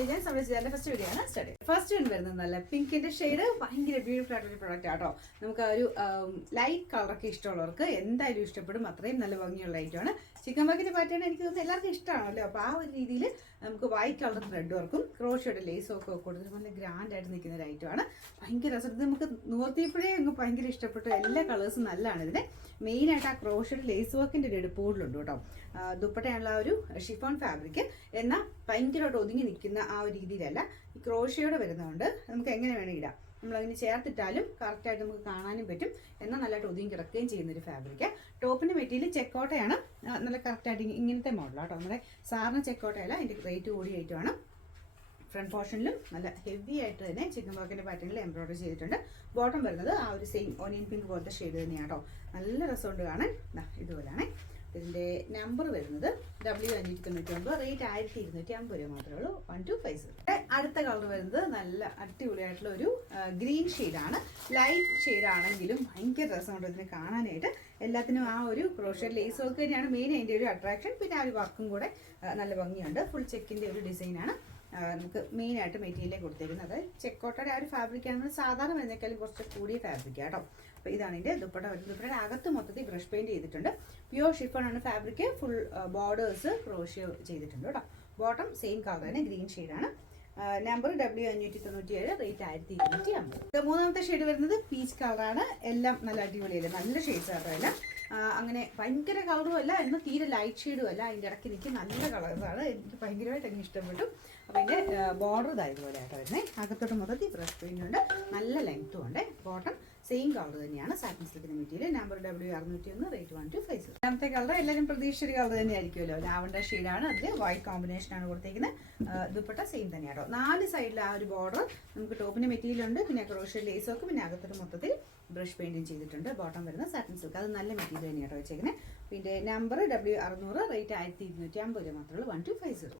നമ്മുടെ ചെയ്യാൻ first video ആണ് സ്റ്റാർട്ട്. ഫസ്റ്റ് വൺ വരുന്നത് നല്ല പിങ്കിന്റെ ഷെയ്ഡ്, ഭയങ്കര ബ്യൂട്ടിഫുൾ ആയിട്ടുള്ള പ്രൊഡക്റ്റ് ആട്ടോ. നമുക്ക് ഒരു ലൈറ്റ് കളറൊക്കെ ഇഷ്ടമുള്ളവർക്ക് എന്തായാലും ഇഷ്ടപ്പെടും. അത്രയും നല്ല ഭംഗിയുള്ള ഐറ്റമാണ്. ചിക്കൻ ബക്കിന്റെ പാറ്റേൺ എനിക്ക് തോന്നുന്നു എല്ലാവർക്കും ഇഷ്ടമാണല്ലോ. അപ്പോൾ ആ ഒരു രീതിയിൽ നമുക്ക് വൈറ്റ് കളർ ത്രെഡ് വർക്കും ക്രോഷയുടെ ലേസും ഒക്കെ കൊടുത്തിട്ട് നല്ല ഗ്രാൻഡ് ആയിട്ട് നിൽക്കുന്ന ഒരു ഐറ്റമാണ്. ഭയങ്കര രസം. ഇത് നമുക്ക് നോർത്തിയപ്പോഴേ അങ്ങ് ഭയങ്കര ഇഷ്ടപ്പെട്ടു. എല്ലാ കളേഴ്സും നല്ലതാണ്. ഇതിന് മെയിനായിട്ട് ആ ക്രോഷയുടെ ലേസ് വർക്കിന്റെ ഒരു എടുപ്പുകളുണ്ട് കേട്ടോ. ദുപ്പട്ടയുള്ള ആ ഒരു ഷിഫോൺ ഫാബ്രിക് എന്നാൽ ഭയങ്കരമായിട്ട് ഒതുങ്ങി നിൽക്കുന്ന ആ ഒരു രീതിയിലല്ല, ഈ ക്രോഷയോടെ വരുന്നതുകൊണ്ട് നമുക്ക് എങ്ങനെ വേണം ഇടാം. നമ്മളതിന് ചേർത്തിട്ടാലും കറക്റ്റായിട്ട് നമുക്ക് കാണാനും പറ്റും. എന്നാൽ നല്ലതായിട്ട് ഒതുങ്ങി കിടക്കുകയും ചെയ്യുന്നൊരു ഫാബ്രിക്. ടോപ്പിൻ്റെ മെറ്റീരിയൽ ചെക്കോട്ടയാണ്. നല്ല കറക്റ്റായിട്ട് ഇങ്ങനത്തെ മോഡലാണ് കേട്ടോ. നമ്മുടെ സാറിന് ചെക്കോട്ടയല്ല, അതിൻ്റെ റേറ്റ് കൂടിയ ഐറ്റമാണ്. ഫ്രണ്ട് പോർഷനിലും നല്ല ഹെവി ആയിട്ട് തന്നെ ചിക്കൻ ബോക്കിൻ്റെ പാറ്റേണിൽ എംബ്രോയിഡറി ചെയ്തിട്ടുണ്ട്. ബോട്ടം വരുന്നത് ആ ഒരു സെയിം ഓനിയൻ പിങ്ക് പോലത്തെ ഷെയ്ഡ് തന്നെയാണ് കേട്ടോ. നല്ല രസമുണ്ട് കാണാൻ. ഇതുപോലെയാണ്. ഇതിൻ്റെ നമ്പർ വരുന്നത് W599, റേറ്റ് 1250 രൂപ മാത്രമേ ഉള്ളൂ. 1250. അടുത്ത കളർ വരുന്നത് നല്ല അടിപൊളിയായിട്ടുള്ള ഒരു ഗ്രീൻ ഷെയ്ഡാണ്. ലൈറ്റ് ഷെയ്ഡ് ആണെങ്കിലും ഭയങ്കര രസമുണ്ട് ഇതിനെ കാണാനായിട്ട്. എല്ലാത്തിനും ആ ഒരു ക്രോഷർ ലേസ് വർക്ക് തന്നെയാണ് മെയിൻ അതിൻ്റെ ഒരു അട്രാക്ഷൻ. പിന്നെ ആ ഒരു വർക്കും കൂടെ നല്ല ഭംഗിയുണ്ട്. ഫുൾ ചെക്കിൻ്റെ ഒരു ഡിസൈനാണ് നമുക്ക് മെയിനായിട്ട് മെറ്റീരിയൽ കൊടുത്തേക്കുന്നത്. ചെക്കോട്ടയുടെ ആ ഒരു ഫാബ്രിക്കാണ് സാധാരണ വരുന്നേക്കാളും കുറച്ച് കൂടിയ ഫാബ്രിക് ആട്ടോ. അപ്പോൾ ഇതാണ് ഇതിൻ്റെ ദുപ്പട്ട വരുന്നത്. ദുപ്പട്ടയുടെ അകത്ത് മൊത്തത്തിൽ ബ്രഷ് പെയിൻറ്റ് ചെയ്തിട്ടുണ്ട്. പ്യുവർ ഷിഫോൺ ആണ് ഫാബ്രിക്. ഫുൾ ബോർഡേഴ്സ് ക്രോഷ്യോ ചെയ്തിട്ടുണ്ട് കേട്ടോ. ബോട്ടം സെയിം കളർ തന്നെ ഗ്രീൻ ഷെയ്ഡാണ്. Number W597, rate 1250. മൂന്നാമത്തെ ഷെയ്ഡ് വരുന്നത് പീച്ച് കളറാണ്. എല്ലാം നല്ല അടിപൊളിയല്ലേ, നല്ല ഷെയ്ഡ്സ് ആട്ടോ എല്ലാം. അങ്ങനെ ഭയങ്കര കളറും അല്ല, എന്നാൽ തീരെ ലൈറ്റ് ഷെയ്ഡും അല്ല. അതിൻ്റെ ഇടയ്ക്ക് എനിക്ക് നല്ല കളേഴ്സാണ്. എനിക്ക് ഭയങ്കരമായിട്ട് അങ്ങ് ഇഷ്ടപ്പെട്ടു. അപ്പോൾ ഇതിൻ്റെ ബോർഡർ ഇതായതുപോലെ ആട്ടോ വരുന്നത്. അകത്തോട്ട് മൊത്തത്തിൽ ബ്രഷ് പെയിൻ്റ് ഉണ്ട്. നല്ല ലെങ്ത്തും ഉണ്ട്. ബോട്ടം സെയിം കളർ തന്നെയാണ്. സാറ്റിൻ സിൽക്കിന്റെ മെറ്റീരിയൽ. Number W601, rate 1250. രണ്ടാമത്തെ കളർ എല്ലാവരും പ്രതീക്ഷിച്ചൊരു കളർ തന്നെ ആയിരിക്കുമല്ലോ. ലാവൻഡർ ഷെയ്ഡാണ്. അതിൽ വൈറ്റ് കോമ്പിനേഷനാണ് കൊടുത്തേക്കുന്നത്. ദുപ്പട്ട സെയിം തന്നെയാണോ. 4 സൈഡിൽ ആ ഒരു ബോർഡർ നമുക്ക് ടോപ്പിന്റെ മെറ്റീരിയൽ ഉണ്ട്. പിന്നെ ക്രോഷ്യ ലേസൊക്കെ, പിന്നെ അകത്തോട്ട് മൊത്തത്തിൽ ബ്രഷ് പെയിന്റും ചെയ്തിട്ടുണ്ട്. ബോട്ടം വരുന്ന സാറ്റിൻ സിൽക്ക്. അത് നല്ല മെറ്റീരിയൽ തന്നെയാട്ടോ വെച്ചേക്കുന്നത്. പിന്നെ നമ്പർ W600, റേറ്റ് 1250 രൂപ മാത്രമേ ഉള്ളൂ. 1250.